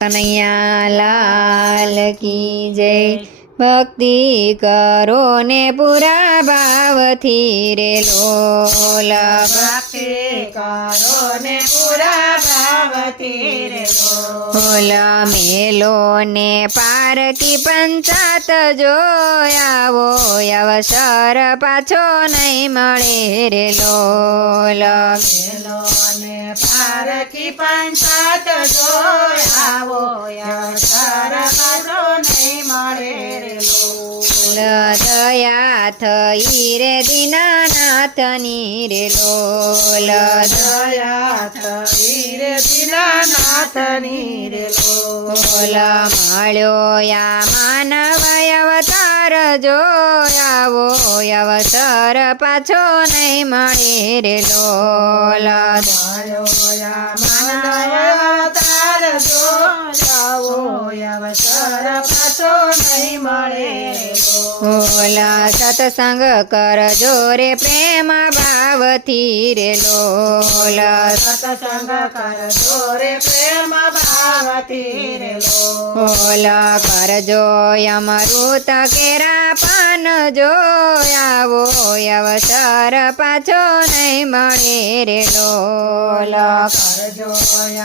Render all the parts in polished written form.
કનૈયા લાલ કી જય। ભક્તિ કરો ને પૂરા ભાવથી રે લોલ। ભક્તિ કરો ને પૂરા ભાવથી રે લોલ મેલો ને પારકી પંચાત જોયાવો અવસર પાછો નહીં મળે રે લોલ। મેલો ને પારકી પંચાત જોયાવો અવસર પાછો નહીં મળે રે લોલ। દયા થઈ રે દીનાનાથની રે લોલ। દયા થઈ રે દીનાનાથની રે લોલ। મળ્યો યા માનવ અવતાર જોયાવો અવસર પાછો નહીં મળે રે લોલ। માનવ અવતાર જોયાવો અવસર પાછો નહીં મળે રે લોલ। સત્સંગ કરજો રે પ્રેમ ભાવથી રે લોલ। સત્સંગ કરજો રે પ્રેમ ભાવથી રે લોલ કરજો અમૃત કેરા પાન જોયાવો અવસર પાછો નહીં મળે રે લોલ। કરજો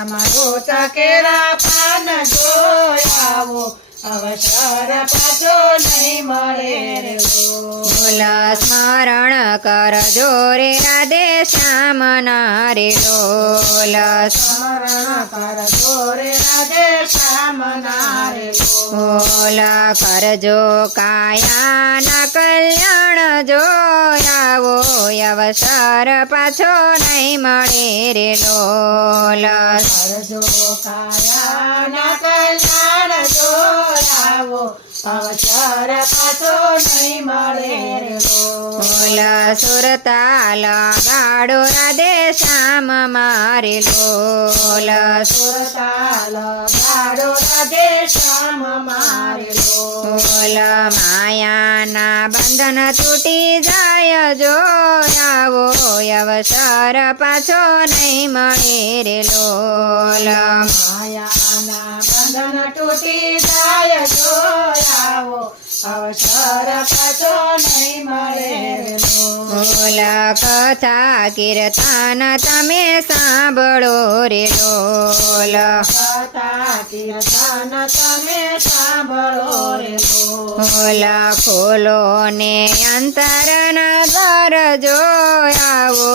અમૃત કેરા પાન જોયાવો અવસર પાછો નહીં મળે રે લોલ। સ્મરણ કરજો રે રાધે શ્યામના રે લોલ। સ્મરણ કરજો રે રાધે શ્યામના રે લોલ કરજો કાયાના કલ્યાણ જોયાવો અવસર પાછો નહીં મળે રે લોલ। કરજો કાયાના કલ્યાણ જોયાવો અવસર પાછો નહીં મળે રે લોલ। સુરતાલ ગાડો રાધે શ્યામ મારે લોલ। સુરતાલ ગાડો રાધે શ્યામ મારે લોલ। માયાના બંધન તૂટી જાય જોયાવો અવસર પાછો નહીં મળે રે લોલ। માયાના બંધન તૂટી જાય જોયાવો અવસર પાછો નહીં મળે રે લોલ। કથા કીર્તન તમે સાંભળો રે લોલ। કથા કીર્તન તમે સાંભળો રે લોલ। ખોલો ને અંતરના દ્વાર જોયાવો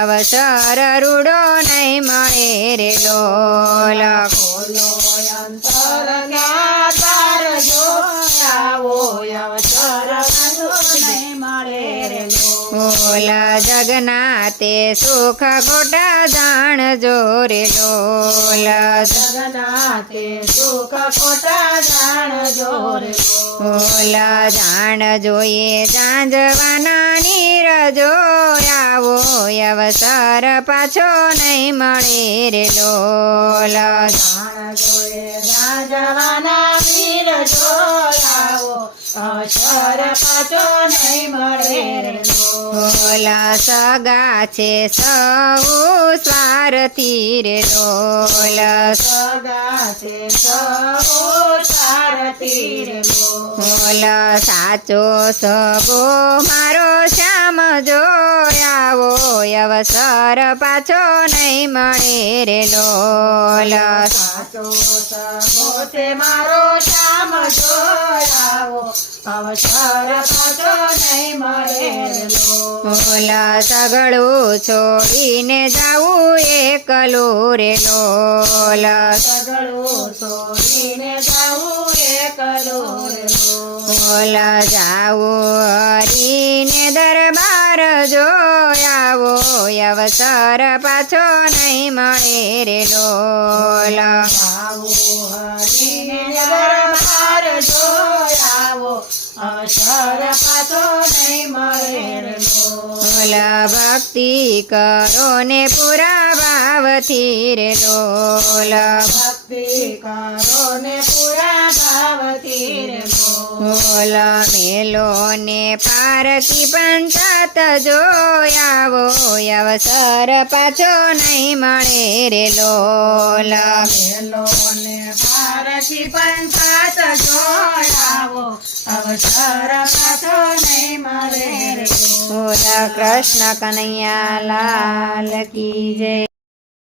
અવસર રૂડો નહીં મળે રે લોલ। ખોલો અંતરના દ્વાર જોયાવો અવસર પાછો નહીં મળે રે લોલ। જગન્નાથે સુખ ખોટા જાણજો રે લોલ। જગન્નાથે સુખ ખોટા જાણજો રે લોલ જાણ જોઈએ જાંજવાના નીર જોયાવો અવસર પાછો નહીં મળે રે લોલ। જાણજો એ જાંજવાના વીર જોયાવો અવસર પાછો નહીં મળે રે લોલ। સગા છે સૌ સ્વાર્થી રે લોલ। સગા છે સૌ સારથી રે લોલ। સાચો સગો મારો શ્યામ જોયાવો અવસર પાછો નહીં મળે રે લોલ। સાચો સગો છે મારો શ્યામ જોયાવો અવસર પાછો નહીં મળે રે લોલ। સગળું છોડીને જાવું એકલું રે લોલ। સગળું છોડીને જાવું એકલું રે લોલ। જાવું હરીને દરબાર જોયાવો અવસર પાછો નહીં મળે રે લોલ। જાવું હરીને દરબાર જોયાવો અવસર પાછો નહીં મળે રે લોલ। ભક્તિ કરો ને પૂરા ભાવથી રે લોલ। ભક્તિ કરો ને પૂરા ભાવથી રે લોલ। બોલ મેલો ને પારકી પંચાત જોયાવો અવસર પાછો નહીં મળે રે લોલ મેલો ને પારકી પંચાત જોડાવો અવસર પાછો નહીં મળે રે બોલ કૃષ્ણ કનૈયા લાલ કી જય.